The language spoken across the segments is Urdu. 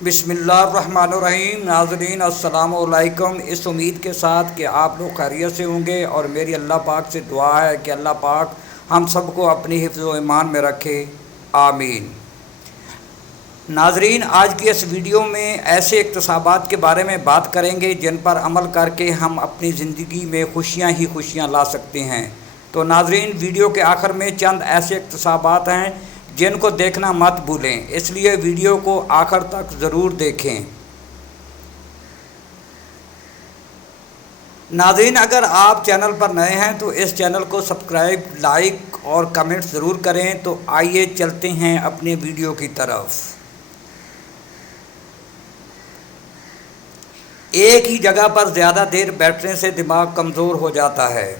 بسم اللہ الرحمن الرحیم۔ ناظرین السلام علیکم۔ اس امید کے ساتھ کہ آپ لوگ خیریت سے ہوں گے اور میری اللہ پاک سے دعا ہے کہ اللہ پاک ہم سب کو اپنی حفظ و ایمان میں رکھے، آمین۔ ناظرین، آج کی اس ویڈیو میں ایسے اقتصابات کے بارے میں بات کریں گے جن پر عمل کر کے ہم اپنی زندگی میں خوشیاں ہی خوشیاں لا سکتے ہیں۔ تو ناظرین، ویڈیو کے آخر میں چند ایسے اقتصابات ہیں جن کو دیکھنا مت بھولیں، اس لیے ویڈیو کو آخر تک ضرور دیکھیں۔ ناظرین، اگر آپ چینل پر نئے ہیں تو اس چینل کو سبسکرائب، لائک اور کمنٹ ضرور کریں۔ تو آئیے چلتے ہیں اپنے ویڈیو کی طرف۔ ایک ہی جگہ پر زیادہ دیر بیٹھنے سے دماغ کمزور ہو جاتا ہے۔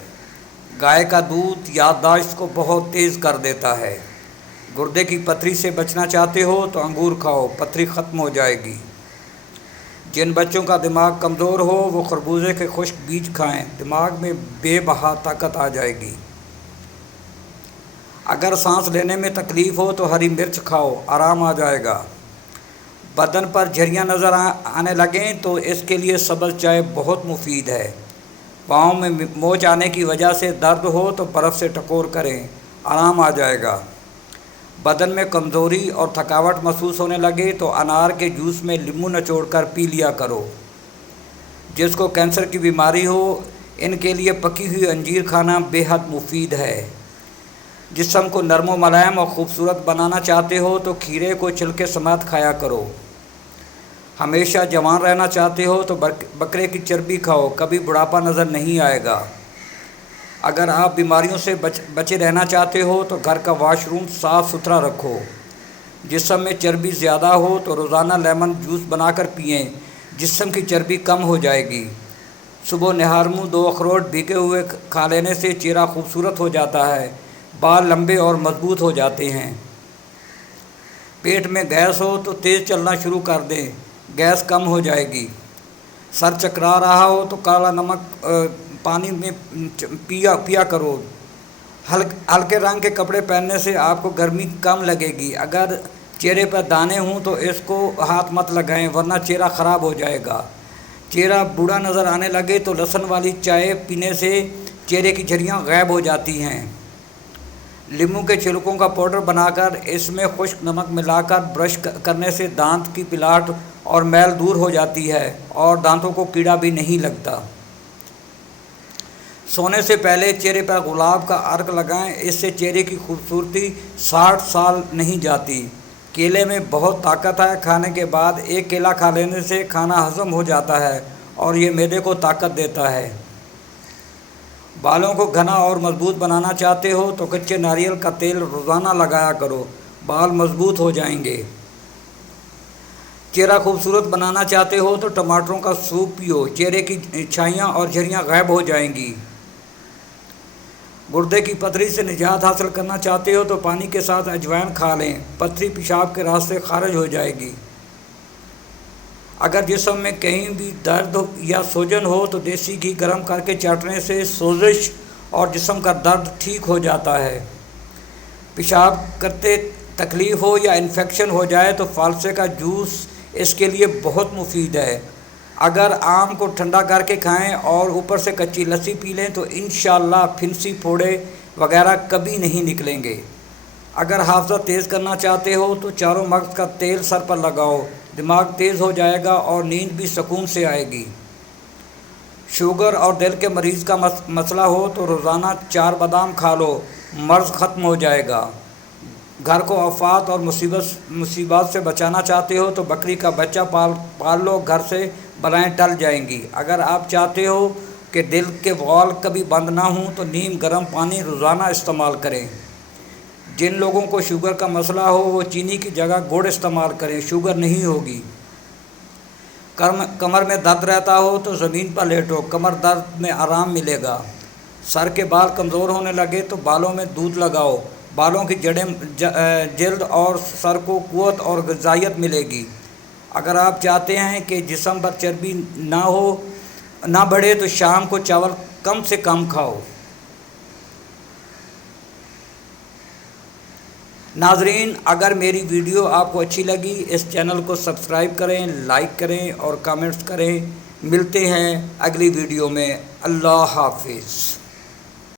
گائے کا دودھ یادداشت کو بہت تیز کر دیتا ہے۔ گردے کی پتھری سے بچنا چاہتے ہو تو انگور کھاؤ، پتھری ختم ہو جائے گی۔ جن بچوں کا دماغ کمزور ہو وہ خربوزے کے خشک بیج کھائیں، دماغ میں بے بہا طاقت آ جائے گی۔ اگر سانس لینے میں تکلیف ہو تو ہری مرچ کھاؤ، آرام آ جائے گا۔ بدن پر جھریاں نظر آنے لگیں تو اس کے لیے سبز چائے بہت مفید ہے۔ پاؤں میں موچ آنے کی وجہ سے درد ہو تو برف سے ٹکور کریں، آرام آ جائے گا۔ بدن میں کمزوری اور تھکاوٹ محسوس ہونے لگے تو انار کے جوس میں لیموں نچوڑ کر پی لیا کرو۔ جس کو کینسر کی بیماری ہو ان کے لیے پکی ہوئی انجیر کھانا بے حد مفید ہے۔ جسم کو نرم و ملائم اور خوبصورت بنانا چاہتے ہو تو کھیرے کو چھلکے سمیت کھایا کرو۔ ہمیشہ جوان رہنا چاہتے ہو تو بکرے کی چربی کھاؤ، کبھی بڑھاپا نظر نہیں آئے گا۔ اگر آپ بیماریوں سے بچے رہنا چاہتے ہو تو گھر کا واش روم صاف ستھرا رکھو۔ جسم میں چربی زیادہ ہو تو روزانہ لیمن جوس بنا کر پئیں، جسم کی چربی کم ہو جائے گی۔ صبح نہار منہ 2 اخروٹ بھیگے ہوئے کھا لینے سے چہرہ خوبصورت ہو جاتا ہے، بال لمبے اور مضبوط ہو جاتے ہیں۔ پیٹ میں گیس ہو تو تیز چلنا شروع کر دیں، گیس کم ہو جائے گی۔ سر چکرا رہا ہو تو کالا نمک پانی میں پیا کرو۔ ہلکے رنگ کے کپڑے پہننے سے آپ کو گرمی کم لگے گی۔ اگر چہرے پر دانے ہوں تو اس کو ہاتھ مت لگائیں ورنہ چہرہ خراب ہو جائے گا۔ چہرہ بوڑھا نظر آنے لگے تو لہسن والی چائے پینے سے چہرے کی جھریاں غائب ہو جاتی ہیں۔ لیموں کے چھلکوں کا پاؤڈر بنا کر اس میں خشک نمک ملا کر برش کرنے سے دانت کی پلاٹ اور میل دور ہو جاتی ہے اور دانتوں کو کیڑا بھی نہیں لگتا۔ سونے سے پہلے چہرے پر گلاب کا عرق لگائیں، اس سے چہرے کی خوبصورتی 60 سال نہیں جاتی۔ کیلے میں بہت طاقت ہے، کھانے کے بعد ایک کیلا کھا لینے سے کھانا ہضم ہو جاتا ہے اور یہ معدے کو طاقت دیتا ہے۔ بالوں کو گھنا اور مضبوط بنانا چاہتے ہو تو کچے ناریل کا تیل روزانہ لگایا کرو، بال مضبوط ہو جائیں گے۔ چہرہ خوبصورت بنانا چاہتے ہو تو ٹماٹروں کا سوپ پیو، چہرے کی چھائیاں اور جھریاں غائب ہو جائیں گی۔ گردے کی پتھری سے نجات حاصل کرنا چاہتے ہو تو پانی کے ساتھ اجوائن کھا لیں، پتھری پیشاب کے راستے خارج ہو جائے گی۔ اگر جسم میں کہیں بھی درد یا سوجن ہو تو دیسی گھی گرم کر کے چاٹنے سے سوزش اور جسم کا درد ٹھیک ہو جاتا ہے۔ پیشاب کرتے تکلیف ہو یا انفیکشن ہو جائے تو فالسے کا جوس اس کے لیے بہت مفید ہے۔ اگر آم کو ٹھنڈا کر کے کھائیں اور اوپر سے کچی لسی پی لیں تو انشاءاللہ پھنسی پھوڑے وغیرہ کبھی نہیں نکلیں گے۔ اگر حافظہ تیز کرنا چاہتے ہو تو چاروں مغز کا تیل سر پر لگاؤ، دماغ تیز ہو جائے گا اور نیند بھی سکون سے آئے گی۔ شوگر اور دل کے مریض کا مسئلہ ہو تو روزانہ 4 بادام کھا لو، مرض ختم ہو جائے گا۔ گھر کو آفات اور مصیبات سے بچانا چاہتے ہو تو بکری کا بچہ پال لو، گھر سے بلائیں ٹل جائیں گی۔ اگر آپ چاہتے ہو کہ دل کے وال کبھی بند نہ ہوں تو نیم گرم پانی روزانہ استعمال کریں۔ جن لوگوں کو شوگر کا مسئلہ ہو وہ چینی کی جگہ گڑ استعمال کریں، شوگر نہیں ہوگی۔ کمر میں درد رہتا ہو تو زمین پر لیٹو، کمر درد میں آرام ملے گا۔ سر کے بال کمزور ہونے لگے تو بالوں میں دودھ لگاؤ، بالوں کی جڑیں، جلد اور سر کو قوت اور غذائیت ملے گی۔ اگر آپ چاہتے ہیں کہ جسم پر چربی نہ بڑھے تو شام کو چاول کم سے کم کھاؤ۔ ناظرین، اگر میری ویڈیو آپ کو اچھی لگی اس چینل کو سبسکرائب کریں، لائک کریں اور کامنٹس کریں۔ ملتے ہیں اگلی ویڈیو میں۔ اللہ حافظ۔